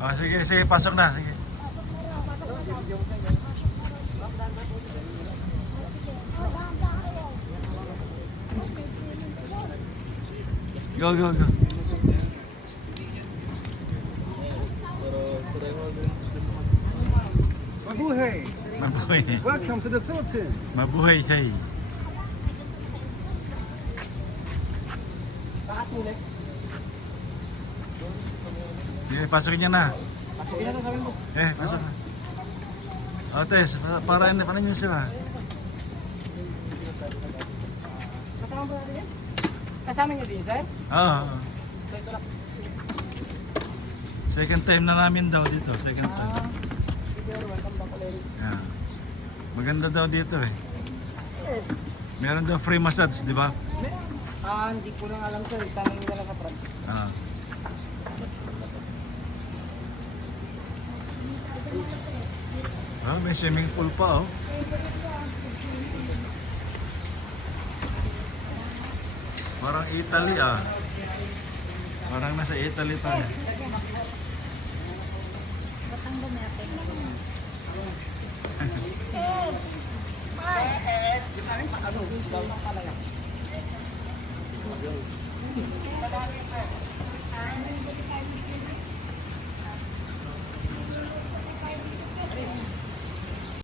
Oh, sige, sige, pasok na. Sige. Go, go, go. Mabuhay! Mabuhay. Welcome to the Philippines! Mabuhay, hey. Sige, pasukin niya na. Pasok na. O, Tess, para nyo sila. Kasama niyo din, sir? Oo. Second time na namin daw dito. Second time. Yeah. Maganda daw dito eh. Meron daw free massage, di ba? Hindi ko lang alam, sir. Tanong nila lang sa front. Ah. Ah, may swimming pool pa oh. Parang Italy ah. Parang nasa Italy tayo.